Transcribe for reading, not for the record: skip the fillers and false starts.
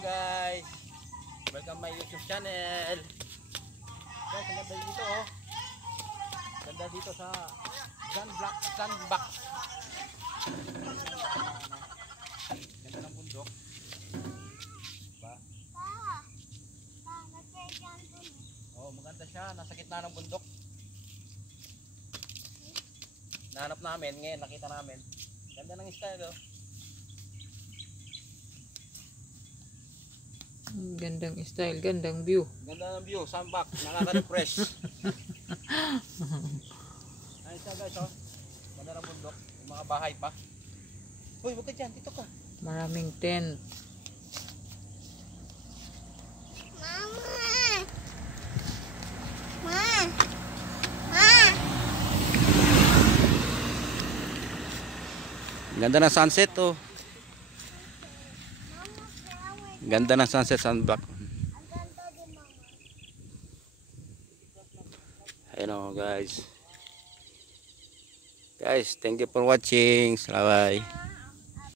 guys, welcome my YouTube channel. Guys, ang ganda dito oh. Ganda dito sa Sandbox. Ganda ng bundok. Diba? Oh, maganda siya, nasa gitna ng bundok. Nahanap namin, ngayon nakita namin. Ganda ng style oh. Gandang style, gandang view. Ganda ng view, Sandbox, nakaka-refresh. Ayun siya guys oh. Ganda ng bundok, yung mga bahay pa. Uy, huwag ka dyan, dito ka. Maraming tent. Ganda ng sunset oh. Ganda ng sunset Sandbox. Ayun oh guys. Guys, thank you for watching. Bye bye.